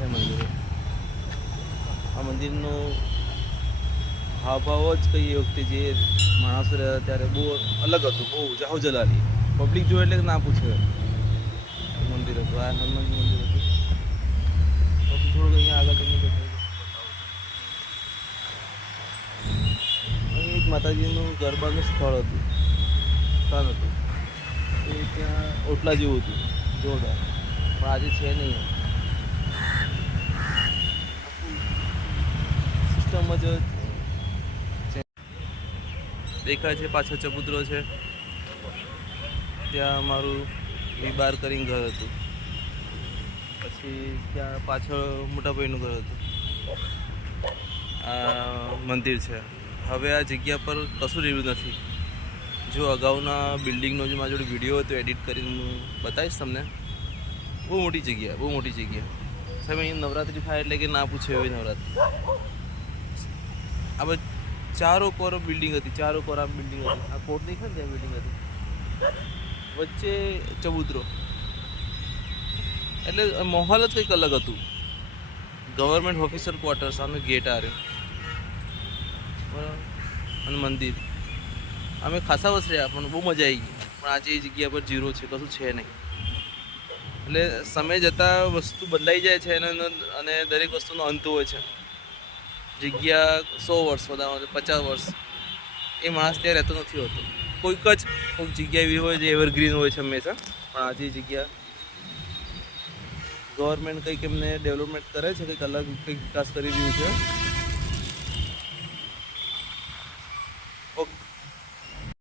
છે મંદિરે. આ મંદિરનો હાવભાવ જ કઈ એ વખતે જે માણસો રહ્યા ત્યારે બહુ અલગ હતું, બહુ જાહો જલાલી. પબ્લિક જોવે એટલે ના પૂછે. મંદિર હતું, આ હનુમાનજી મંદિર હતું. પછી થોડુંક અહીંયા આગળ તમને બતાવું. અહીં એક માતાજીનું ગરબાનું સ્થળ હતું, સ્થાન હતું. એ ત્યાં ઓટલા જેવું હતું, જોરદાર. પણ આજે છે નહીં. સિસ્ટમ જ દેખાય છે. પાછળ ચબૂતરો છે, ત્યાં મારું વિબાર કરીને ઘર હતું. પછી ત્યાં પાછળ મોટાભાઈનું ઘર હતું. આ મંદિર છે. હવે આ જગ્યા પર કશું રહ્યું નથી. જો અગાઉના બિલ્ડિંગનો જે મારી જોડે વિડીયો હતો એડિટ કરીને હું બતાવીશ તમને. બહુ મોટી જગ્યા, બહુ મોટી જગ્યા. સાહેબ અહીં નવરાત્રિ થાય એટલે કે ના પૂછે એવી નવરાત્રિ. આ બધી ચારો કોર બિલ્ડિંગ હતી, ચારો કોર આ બિલ્ડિંગ હતી. આ કોર્ટ દેખાય ને ત્યાં બિલ્ડિંગ હતી, વચ્ચે ચબૂતરો. એટલે માહોલ જ કંઈક અલગ હતું. ગવર્મેન્ટ ઓફિસર ક્વાર્ટર સામે ગેટ આવ્યો, બરાબર, અને મંદિર. અમે ખાસા વર્ષ રહ્યા, પણ બહુ મજા આવી ગઈ. પણ આજે એ જગ્યા પર ઝીરો છે, કશું છે નહીં. એટલે સમય જતાં વસ્તુ બદલાઈ જાય છે અને દરેક વસ્તુનો અંત હોય છે. જગ્યા 100 વર્ષ, વધારે 50 વર્ષ એ માણસ ત્યાં રહેતો નથી હોતો. કોઈક જગ્યા એવી હોય જે એવરગ્રીન હોય છે હંમેશા. પણ આજે જગ્યા ગવર્મેન્ટ કંઈક એમને ડેવલપમેન્ટ કરે છે, કંઈક અલગ કંઈક વિકાસ કરી રહ્યું છે.